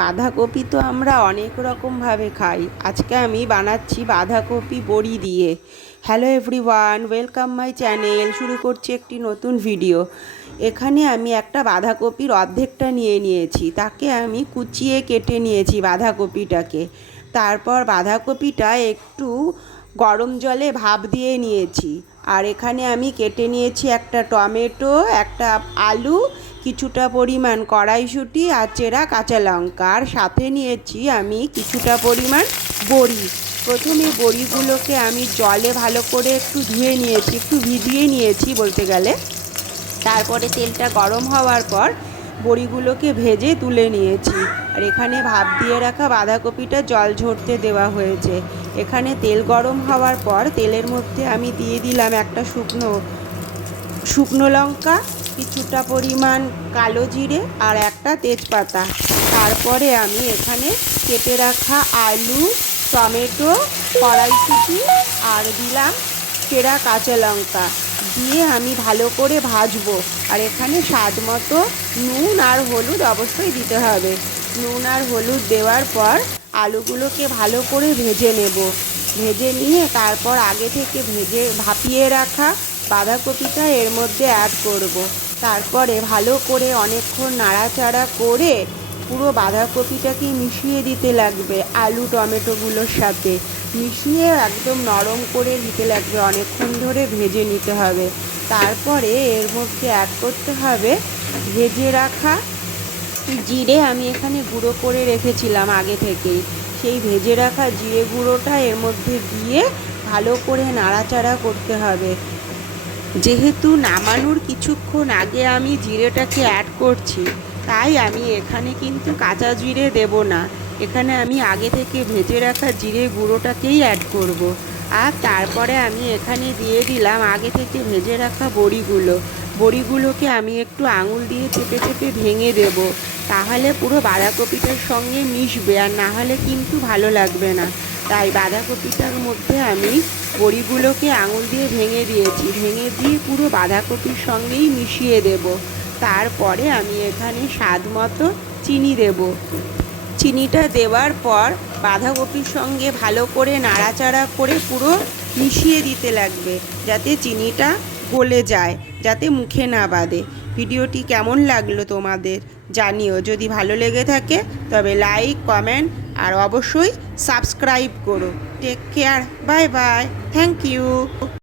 বাঁধাকপি তো আমরা অনেক রকমভাবে খাই। আজকে আমি বানাচ্ছি বাঁধাকপি বড়ি দিয়ে। Hello everyone welcome my channel শুরু করছি একটি নতুন ভিডিও এখানে আমি একটা বাঁধাকপির অর্ধেকটা নিয়ে নিয়েছি। তাকে আমি কুচিয়ে কেটে নিয়েছি বাঁধাকপিটাকে। তারপর বাঁধাকপিটা একটু গরম জলে ভাপ দিয়ে নিয়েছি। আর এখানে আমি কেটে নিয়েছি একটা টমেটো, একটা আলু কিছুটা পরিমাণ কড়াইশুঁটি আর চেরা কাঁচা লঙ্কা। আর সাথে নিয়েছি আমি কিছুটা পরিমাণ বড়ি। প্রথমে বড়িগুলোকে আমি জলে ভালো করে একটু ধুয়ে নিয়েছি, একটু ভিজিয়ে নিয়েছি বলতে গেলে। তারপরে তেলটা গরম হওয়ার পর বড়িগুলোকে ভেজে তুলে নিয়েছি। আর এখানে ভাপ দিয়ে রাখা বাঁধাকপিটা জল ঝরতে দেওয়া হয়েছে। এখানে তেল গরম হওয়ার পর তেলের মধ্যে আমি দিয়ে দিলাম একটা শুকনো শুকনো লঙ্কা, কিছুটা পরিমাণ কালো জিরে আর একটা তেজপাতা। তারপরে আমি এখানে কেটে রাখা আলু, টমেটো, কড়াইশুঁটি আর দিলাম চেরা কাঁচা লঙ্কা। দিয়ে আমি ভালো করে ভাজবো। আর এখানে স্বাদ মতো নুন আর হলুদ অবশ্যই দিতে হবে। নুন আর হলুদ দেওয়ার পর আলুগুলোকে ভালো করে ভেজে নেব। ভেজে নিয়ে তারপর আগে থেকে ভেজে ভাপিয়ে রাখা বাঁধাকপিটা এর মধ্যে অ্যাড করব। তারপরে ভালো করে অনেকক্ষণ নাড়াচাড়া করে পুরো বাঁধাকপিটাকে মিশিয়ে দিতে লাগবে আলু, টমেটোগুলোর সাথে। মিশিয়ে একদম নরম করে দিতে লাগবে, অনেকক্ষণ ধরে ভেজে নিতে হবে। তারপরে এর মধ্যে অ্যাড করতে হবে ভেজে রাখা জিরে, আমি এখানে গুঁড়ো করে রেখেছিলাম আগে থেকেই। সেই ভেজে রাখা জিরে গুঁড়োটা এর মধ্যে দিয়ে ভালো করে নাড়াচাড়া করতে হবে। যেহেতু নামানোর কিছুক্ষণ আগে আমি জিরেটাকে অ্যাড করছি, তাই আমি এখানে কিন্তু কাঁচা জিরে দেব না। এখানে আমি আগে থেকে ভেজে রাখা জিরে গুঁড়োটাকেই অ্যাড করব। আর তারপরে আমি এখানে দিয়ে দিলাম আগে থেকে ভেজে রাখা বড়িগুলো। বড়িগুলোকে আমি একটু আঙুল দিয়ে চেপে চেপে ভেঙে দেব। তাহলে পুরো বাঁধাকপিটার সঙ্গে মিশবে আর না হলে কিন্তু ভালো লাগবে না। তাই বাঁধাকপিটার মধ্যে আমি বড়িগুলোকে আঙুল দিয়ে ভেঙে দিয়েছি। ভেঙে দিয়ে পুরো বাঁধাকপির সঙ্গেই মিশিয়ে দেব। তারপরে আমি এখানে স্বাদ মতো চিনি দেব। চিনিটা দেওয়ার পর বাঁধাকপির সঙ্গে ভালো করে নাড়াচাড়া করে পুরো মিশিয়ে দিতে লাগবে, যাতে চিনিটা গলে যায়, যাতে মুখে না বাঁধে। ভিডিওটি কেমন লাগল তোমাদের জানিও। যদি ভালো লেগে থাকে তবে লাইক, কমেন্ট আর অবশ্যই সাবস্ক্রাইব করো take care bye bye thank you